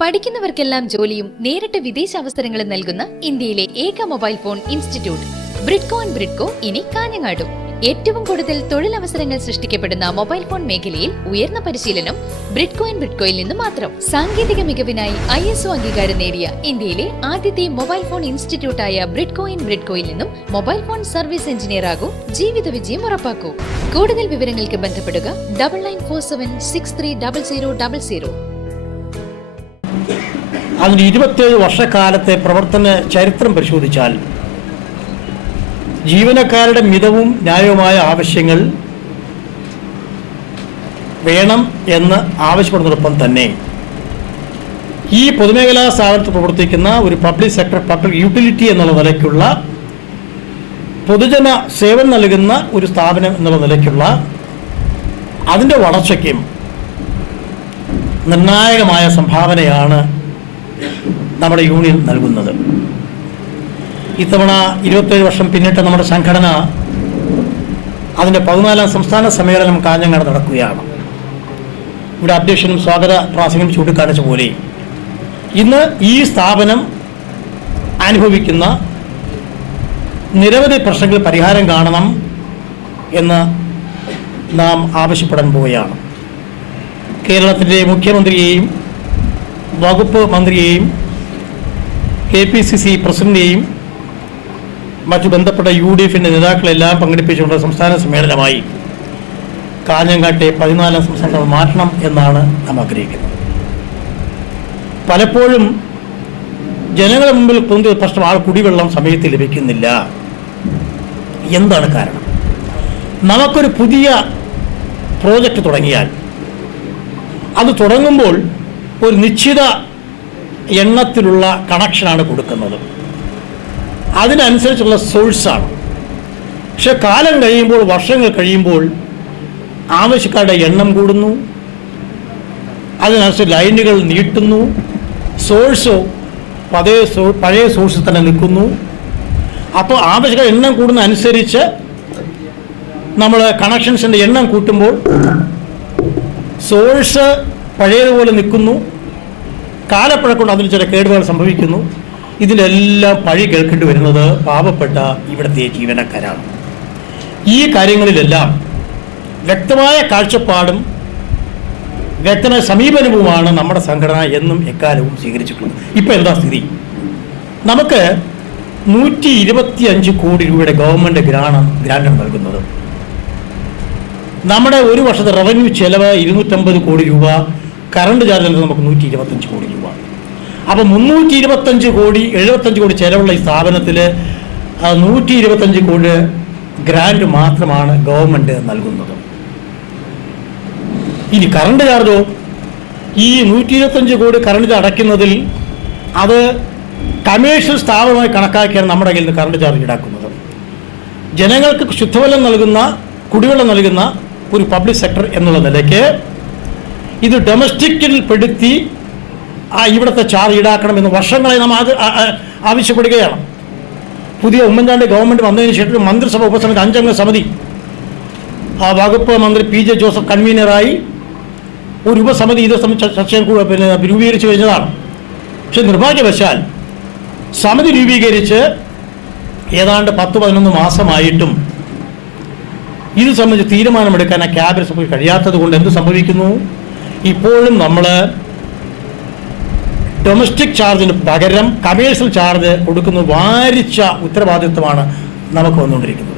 പഠിക്കുന്നവർക്കെല്ലാം ജോലിയും നേരിട്ട് വിദേശ അവസരങ്ങളും നൽകുന്ന ഇന്ത്യയിലെ ഏക മൊബൈൽ ഫോൺ ഇൻസ്റ്റിറ്റ്യൂട്ട് ബ്രിഡ്കോ ഇനി കാഞ്ഞങ്ങാടും. ഏറ്റവും കൂടുതൽ തൊഴിലവസരങ്ങൾ സൃഷ്ടിക്കപ്പെടുന്ന മൊബൈൽ ഫോൺ മേഖലയിൽ ഉയർന്ന പരിശീലനം ബ്രിഡ്കോയിൽ നിന്ന് മാത്രം. സാങ്കേതിക മികവിനായി ISO അംഗീകാരം നേടിയ ഇന്ത്യയിലെ ആദ്യത്തെ മൊബൈൽ ഫോൺ ഇൻസ്റ്റിറ്റ്യൂട്ടായ ബ്രിഡ്കോയിൽ നിന്നും മൊബൈൽ ഫോൺ സർവീസ് എഞ്ചിനീയർ ആകൂ. ജീവിത വിജയം ഉറപ്പാക്കൂ. കൂടുതൽ വിവരങ്ങൾക്ക് ബന്ധപ്പെടുക 9947630000. അതിന് 27 വർഷക്കാലത്തെ പ്രവർത്തന ചരിത്രം പരിശോധിച്ചാൽ ജീവനക്കാരുടെ മിതവും ന്യായവുമായ ആവശ്യങ്ങൾ വേണം എന്ന് ആവശ്യപ്പെടുന്നതോടൊപ്പം തന്നെ ഈ പൊതുമേഖലാ സ്ഥാപനത്തിൽ പ്രവർത്തിക്കുന്ന ഒരു പബ്ലിക് സെക്ടർ പബ്ലിക് യൂട്ടിലിറ്റി എന്നുള്ള നിലയ്ക്കുള്ള പൊതുജന സേവനം നൽകുന്ന ഒരു സ്ഥാപനം എന്നുള്ള നിലയ്ക്കുള്ള അതിൻ്റെ വളർച്ചയ്ക്കും നിർണായകമായ സംഭാവനയാണ് നമ്മുടെ യൂണിയൻ നൽകുന്നത്. ഇത്തവണ 27 വർഷം പിന്നിട്ട് നമ്മുടെ സംഘടന അതിൻ്റെ 14ാം സംസ്ഥാന സമ്മേളനം കാഞ്ഞങ്ങാട് നടക്കുകയാണ്. ഇവിടെ അധ്യക്ഷനും സ്വാഗത പ്രാസംഗം ചൂണ്ടിക്കാണിച്ച പോലെ ഇന്ന് ഈ സ്ഥാപനം അനുഭവിക്കുന്ന നിരവധി പ്രശ്നങ്ങൾ പരിഹാരം കാണണം എന്ന് നാം ആവശ്യപ്പെടാൻ പോവുകയാണ്. കേരളത്തിൻ്റെ മുഖ്യമന്ത്രിയെയും വകുപ്പ് മന്ത്രിയെയും KPCC പ്രസിഡന്റിനെയും മറ്റു ബന്ധപ്പെട്ട UDFിൻ്റെ നേതാക്കളെല്ലാം പങ്കെടുപ്പിച്ചുകൊണ്ട് സംസ്ഥാന സമ്മേളനമായി കാഞ്ഞങ്ങാട്ടെ 14ാം സംസ്ഥാനം മാറ്റണം എന്നാണ് നാം ആഗ്രഹിക്കുന്നത്. പലപ്പോഴും ജനങ്ങളുടെ മുമ്പിൽ പൊന്തിയ പ്രശ്നം കുടിവെള്ളം സമയത്ത് ലഭിക്കുന്നില്ല. എന്താണ് കാരണം? നമുക്കൊരു പുതിയ പ്രോജക്റ്റ് തുടങ്ങിയാൽ അത് തുടങ്ങുമ്പോൾ ഒരു നിശ്ചിത എണ്ണത്തിലുള്ള കണക്ഷനാണ് കൊടുക്കുന്നത്, അതിനനുസരിച്ചുള്ള സോഴ്സാണ്. പക്ഷെ കാലം കഴിയുമ്പോൾ, വർഷങ്ങൾ കഴിയുമ്പോൾ ആവശ്യക്കാരുടെ എണ്ണം കൂടുന്നു, അതിനനുസരിച്ച് ലൈനുകൾ നീട്ടുന്നു, സോഴ്സോ പഴയ സോഴ്സിൽ തന്നെ നിൽക്കുന്നു. അപ്പോൾ ആവശ്യക്കാരുടെ എണ്ണം കൂടുന്ന അനുസരിച്ച് നമ്മൾ കണക്ഷൻസിൻ്റെ എണ്ണം കൂട്ടുമ്പോൾ സോഴ്സ് പഴയതുപോലെ നിൽക്കുന്നു, കാലപ്പഴക്കൊണ്ട് അതിന് ചില കേടുപാട് സംഭവിക്കുന്നു. ഇതിനെല്ലാം പഴി കേൾക്കേണ്ടി വരുന്നത് പാവപ്പെട്ട ഇവിടുത്തെ ജീവനക്കാരാണ്. ഈ കാര്യങ്ങളിലെല്ലാം വ്യക്തമായ കാഴ്ചപ്പാടും വ്യക്തമായ സമീപനവുമാണ് നമ്മുടെ സംഘടന എന്നും എക്കാലവും സ്വീകരിച്ചിട്ടുള്ളത്. ഇപ്പോൾ എന്താ സ്ഥിതി? നമുക്ക് 125 കോടി രൂപയുടെ ഗവൺമെൻറ് ഗ്രാൻഡാണ് നൽകുന്നത്. നമ്മുടെ ഒരു വർഷത്തെ റവന്യൂ ചെലവ് 250 കോടി രൂപ, കറണ്ട് ചാർജ് നമുക്ക് 125 കോടി രൂപ. അപ്പോൾ 325 കോടി 75 കോടി ചിലവുള്ള ഈ സ്ഥാപനത്തിൽ 125 കോടി ഗ്രാൻഡ് മാത്രമാണ് ഗവൺമെൻറ് നൽകുന്നത്. ഇനി കറണ്ട് ചാർജോ? ഈ 125 കോടി കറണ്ട് ചാർജ് അടയ്ക്കുന്നതിൽ അത് കമേഴ്ഷ്യൽ സ്ഥാപനമായി കണക്കാക്കിയാണ് നമ്മുടെ കയ്യിൽ നിന്ന് കറണ്ട് ചാർജ് ഈടാക്കുന്നത്. ജനങ്ങൾക്ക് ശുദ്ധവെള്ളം നൽകുന്ന, കുടിവെള്ളം നൽകുന്ന ഒരു പബ്ലിക് സെക്ടർ എന്നുള്ള നിലയ്ക്ക് ഇത് ഡൊമസ്റ്റിക്കിൽ പെടുത്തി ഇവിടുത്തെ ചാർജ് ഈടാക്കണമെന്ന് വർഷങ്ങളായി നാം ആവശ്യപ്പെടുകയാണ്. പുതിയ ഉമ്മൻചാണ്ടി ഗവൺമെൻറ് വന്നതിന് ശേഷം മന്ത്രിസഭ ഉപസമിതി 5 അംഗ സമിതി, വകുപ്പ് മന്ത്രി PJ ജോസഫ് കൺവീനറായി ഒരു ഉപസമിതി ഇത് ചർച്ച രൂപീകരിച്ചു കഴിഞ്ഞതാണ്. പക്ഷെ നിർഭാഗ്യവശാൽ സമിതി രൂപീകരിച്ച് ഏതാണ്ട് 10-11 മാസമായിട്ടും ഇത് സംബന്ധിച്ച് തീരുമാനമെടുക്കാൻ ക്യാബിനറ്റ് സഭയിൽ കഴിയാത്തത് കൊണ്ട് എന്ത് സംഭവിക്കുന്നു? ഇപ്പോഴും നമ്മൾ ഡൊമസ്റ്റിക് ചാർജിന് പകരം കമേഴ്ഷ്യൽ ചാർജ് കൊടുക്കുന്ന വാരിച്ച ഉത്തരവാദിത്വമാണ് നമുക്ക് വന്നുകൊണ്ടിരിക്കുന്നത്.